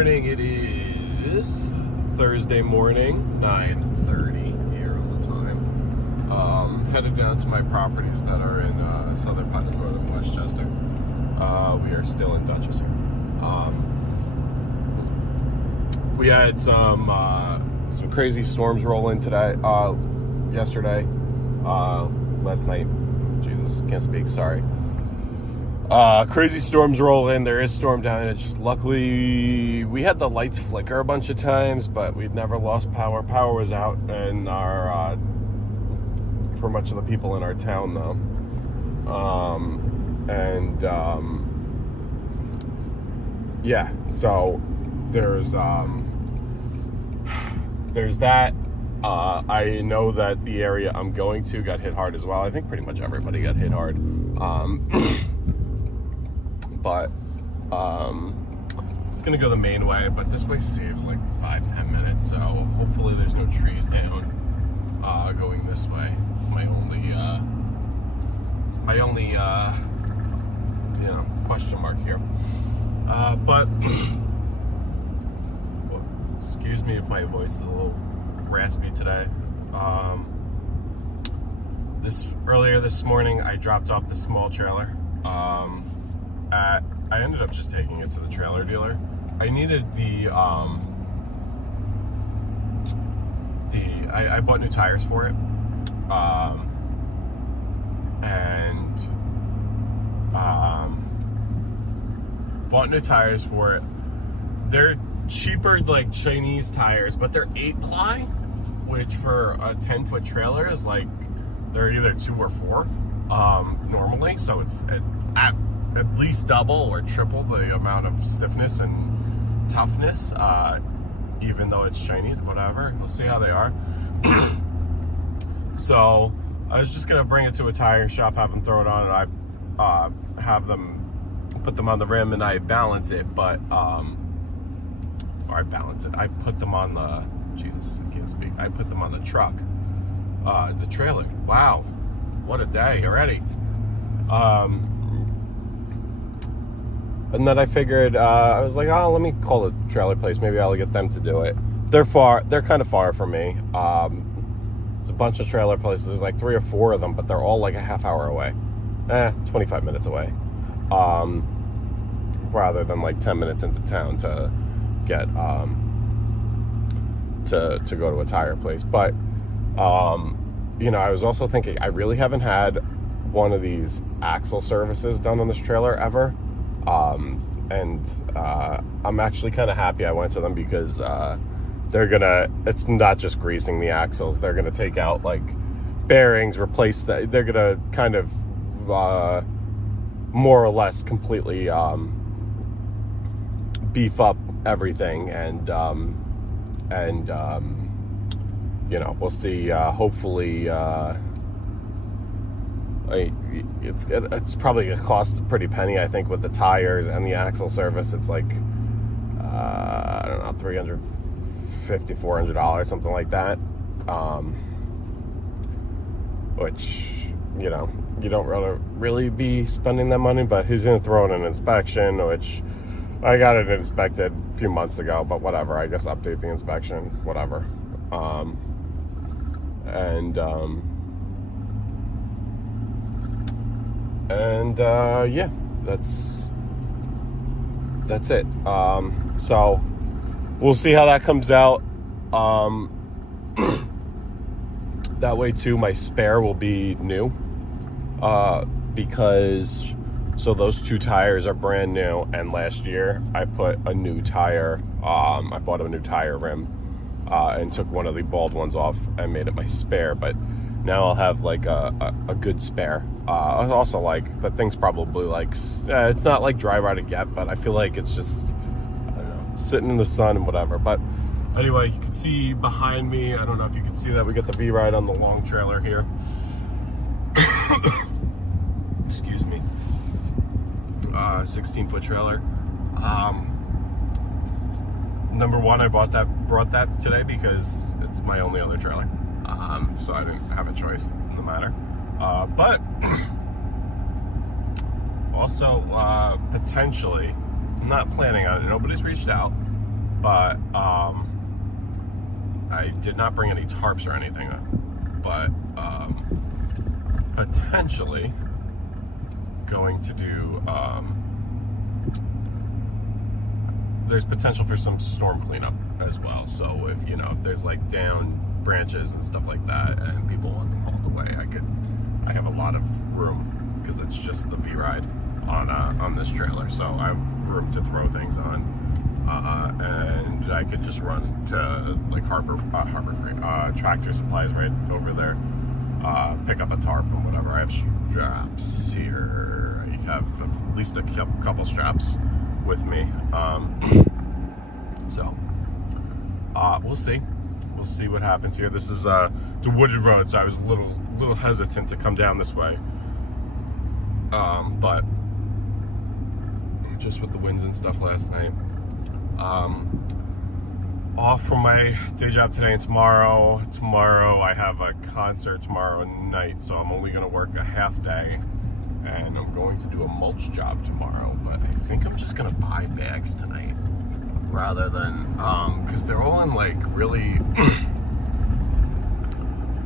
morning. It is Thursday morning, 9:30 here on the time. Headed down to my properties that are in southern part of northern Westchester. We are still in Dutchess here. We had some crazy storms roll in today, yesterday, last night. Jesus, can't speak, sorry. Crazy storms roll in. There is storm damage. Luckily, we had the lights flicker a bunch of times, but we'd never lost power. Power was out, and for much of the people in our town, though. Yeah. So there's that. I know that the area I'm going to got hit hard as well. I think pretty much everybody got hit hard. But it's gonna go the main way, but this way saves like 5-10 minutes, so hopefully there's no trees down going this way. It's my only question mark here. But well, excuse me if my voice is a little raspy today. Earlier this morning I dropped off the small trailer. I ended up just taking it to the trailer dealer. I needed I bought new tires for it, bought new tires for it. They're cheaper, like Chinese tires, but they're 8-ply, which for a 10-foot trailer is like they're either 2 or 4 normally, so it's at least double or triple the amount of stiffness and toughness, even though it's Chinese, whatever. We'll see how they are. So I was just gonna bring it to a tire shop, have them throw it on, and I have them put them on the rim, and I balance it, but or I balance it. I put them on the Jesus, I can't speak. I put them on the truck, the trailer. Wow, what a day already. And then I figured, I was like, oh, let me call the trailer place. Maybe I'll get them to do it. They're kind of far from me. There's a bunch of trailer places. There's like 3 or 4 of them, but they're all like a half hour away. 25 minutes away. Rather than like 10 minutes into town to get, to go to a tire place. But, I was also thinking, I really haven't had one of these axle services done on this trailer ever. I'm actually kind of happy I went to them because it's not just greasing the axles. They're gonna take out like bearings, replace that. They're gonna kind of more or less completely beef up everything, and we'll see. Hopefully, it's probably gonna cost a pretty penny, I think, with the tires and the axle service. It's like I don't know, $350, $400, something like that. Which you don't really be spending that money, but who's gonna throw in an inspection? Which I got it inspected a few months ago, but whatever. I guess update the inspection, whatever. Yeah, that's it. So we'll see how that comes out. That way too, my spare will be new, because those 2 tires are brand new, and last year I put a new tire. I bought a new tire rim, and took one of the bald ones off and made it my spare, but now I'll have like a good spare. Also, like, the thing's probably like, it's not like dry rotted yet, but I feel like it's just, I don't know, sitting in the sun and whatever. But anyway, you can see behind me, I don't know if you can see that, we got the V-Ride on the long trailer here. Excuse me. 16-foot trailer. Number one, I brought that today because it's my only other trailer. So I didn't have a choice in the matter. But also, potentially, I'm not planning on it. Nobody's reached out. But I did not bring any tarps or anything, but potentially going to do, there's potential for some storm cleanup as well. So if, you know, if there's like down branches and stuff like that and people want them hauled away, I have a lot of room because it's just the V-Ride on this trailer. So I have room to throw things on. And I could just run to like Tractor Supplies right over there, pick up a tarp and whatever. I have straps here. I have at least a couple straps with me. So we'll see. We'll see what happens here. This is the wooded road, so I was a little hesitant to come down this way. But just with the winds and stuff last night. Off from my day job today and tomorrow. Tomorrow I have a concert tomorrow night, so I'm only going to work a half day, and I'm going to do a mulch job tomorrow. But I think I'm just going to buy bags tonight rather than because they're all in like really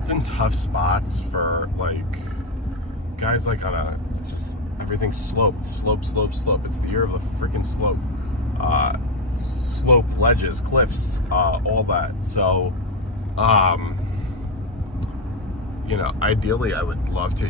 it's in tough spots for like guys like on a just everything's slope. It's the year of the freaking slope. Slope, ledges, cliffs, all that. So, you know, ideally I would love to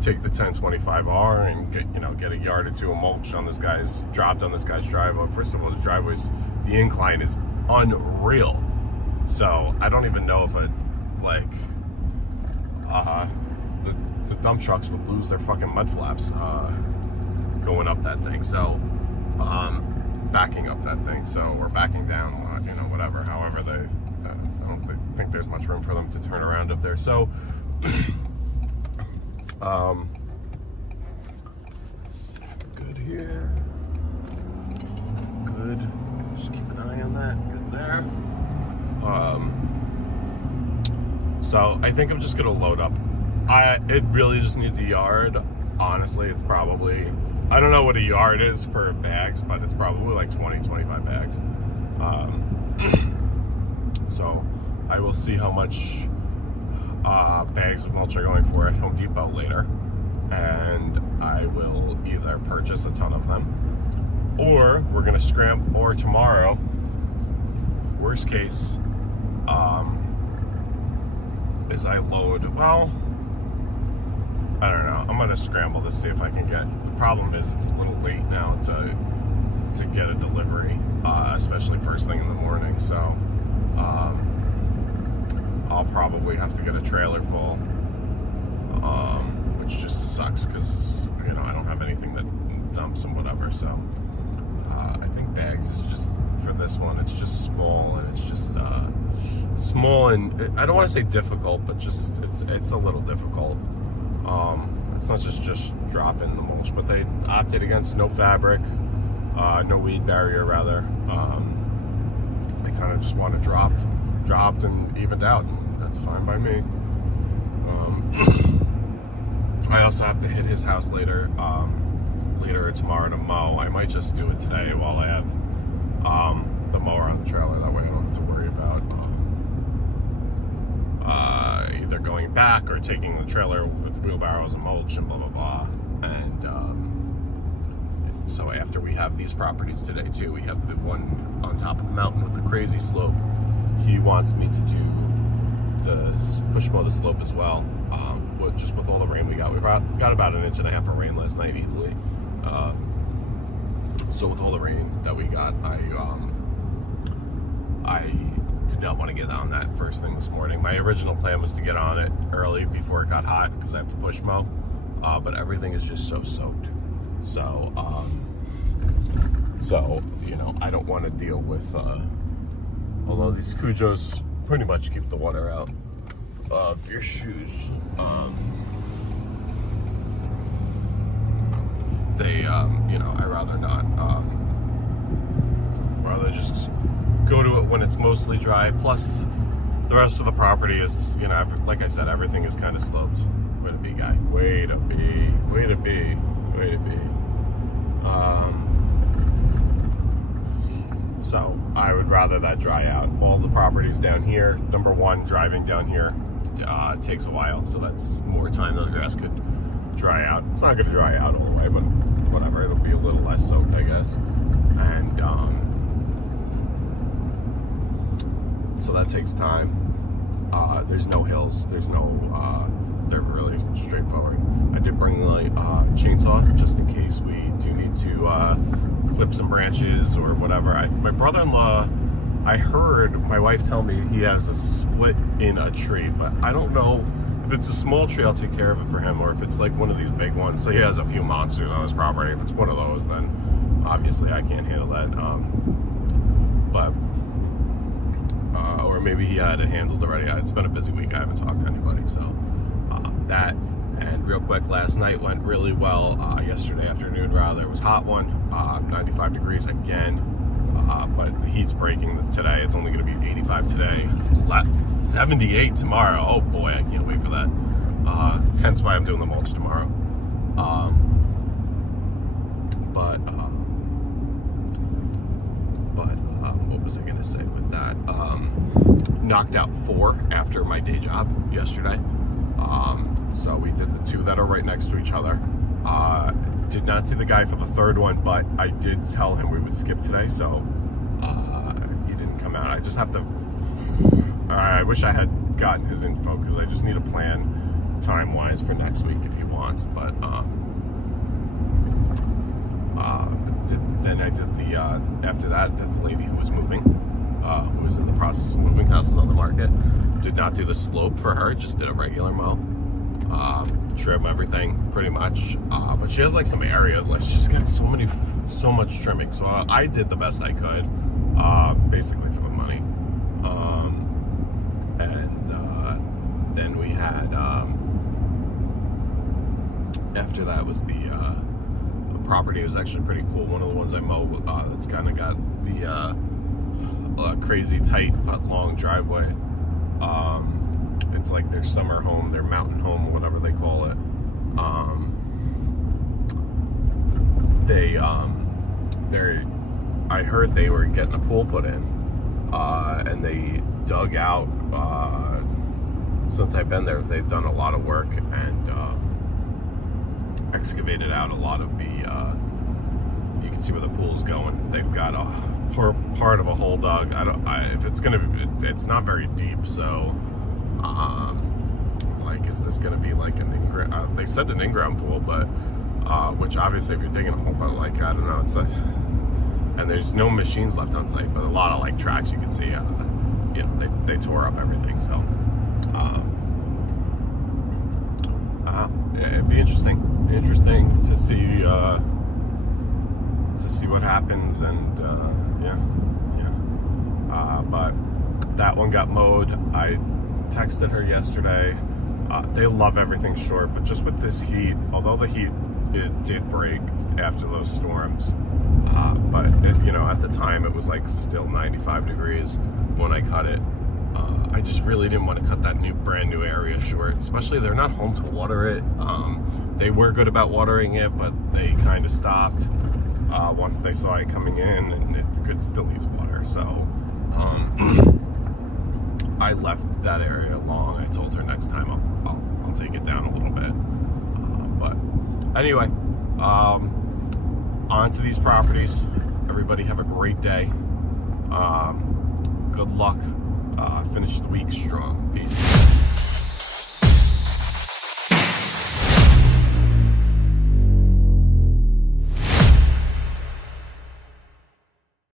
take the 1025R and get a yard or two of mulch on this guy's driveway. First of all, his driveway's, the incline is unreal. So I don't even know if the dump trucks would lose their fucking mud flaps going up that thing. So, backing up that thing, so we're backing down, whatever. However, I don't think there's much room for them to turn around up there. So, good here. Good. Just keep an eye on that. Good there. So I think I'm just gonna load up. It really just needs a yard. Honestly, it's probably, I don't know what a yard is for bags, but it's probably like 20-25 bags. So I will see how much bags of mulch are going for at Home Depot later, and I will either purchase a ton of them, or we're gonna scramble, or tomorrow, worst case, is I load, well, I don't know. I'm gonna scramble to see if I can get. The problem is it's a little late now to get a delivery, especially first thing in the morning. So I'll probably have to get a trailer full, which just sucks because I don't have anything that dumps and whatever. So I think bags is just for this one. It's just small, and it's just small, and I don't want to say difficult, but just it's a little difficult. It's not just dropping the mulch, but they opted against no fabric, no weed barrier rather. They kind of just want it dropped and evened out, and that's fine by me. I also have to hit his house later tomorrow to mow. I might just do it today while I have the mower on the trailer. That way I don't have to worry about either going back or taking the trailer with wheelbarrows and mulch and blah blah blah. And so after we have these properties today too, we have the one on top of the mountain with the crazy slope. He wants me to do the push mow the slope as well. Just with all the rain we got about an inch and a half of rain last night easily. So with all the rain that we got, I did not want to get on that first thing this morning. My original plan was to get on it early before it got hot because I have to push mow, but everything is just so soaked. So I don't want to deal with. Although these Cujos pretty much keep the water out of your shoes. I rather not. Rather just go to it when it's mostly dry. Plus, the rest of the property is, like I said, everything is kind of sloped. Way to be, guy. Way to be. Way to be. Way to be. So I would rather that dry out. All the properties down here, number one, driving down here takes a while, so that's more time than the grass could dry out. It's not going to dry out all the way, but whatever, it'll be a little less soaked, I guess. And so that takes time. There's no hills, there's no, they're really straightforward. I did bring the chainsaw just in case we do need to clip some branches or whatever. My brother-in-law, I heard my wife tell me he has a split in a tree, but I don't know if it's a small tree. I'll take care of it for him, or if it's like one of these big ones. So he has a few monsters on his property. If it's one of those, then obviously I can't handle that. Or maybe he had it handled already. It's been a busy week. I haven't talked to anybody, so that. And real quick, last night went really well. Yesterday afternoon, rather, it was a hot one, 95 degrees again. But the heat's breaking today. It's only going to be 85 today, 78 tomorrow. Oh boy, I can't wait for that. Hence why I'm doing the mulch tomorrow. What was I going to say with that? Knocked out 4 after my day job yesterday. So we did the 2 that are right next to each other. Did not see the guy for the 3rd one, but I did tell him we would skip today, so he didn't come out. I just have to, I wish I had gotten his info, because I just need a plan time-wise for next week if he wants, but then I did the, after that, did the lady who was moving, who was in the process of moving houses on the market. Did not do the slope for her, just did a regular mow. Trim everything pretty much, but she has like some areas, like she's got so much trimming, so I did the best I could, basically for the money. Then we had, after that was the property. It was actually pretty cool. One of the ones I mow, that's kind of got the crazy tight but long driveway. It's like their summer home, their mountain home, or whatever they call it. I heard they were getting a pool put in, and they dug out, since I've been there, they've done a lot of work and excavated out a lot of the, you can see where the pool's going. They've got a part of a hole dug. If it's gonna be, it's not very deep, so like, is this gonna be like an in-ground, they said an in-ground pool, but which obviously if you're digging a hole, but like, I don't know, it's like, and there's no machines left on site, but a lot of like tracks you can see, you know, they tore up everything, so it'd be interesting to see what happens, and but that one got mowed. I texted her yesterday. They love everything short, but just with this heat, although the heat, it did break after those storms, but you know, at the time it was like still 95 degrees when I cut it. I just really didn't want to cut that brand new area short, especially they're not home to water it. They were good about watering it, but they kind of stopped once they saw it coming in, and it still needs water. So I left that area long. I told her next time I'll take it down a little bit. But anyway, on to these properties. Everybody have a great day. Good luck. Finish the week strong. Peace.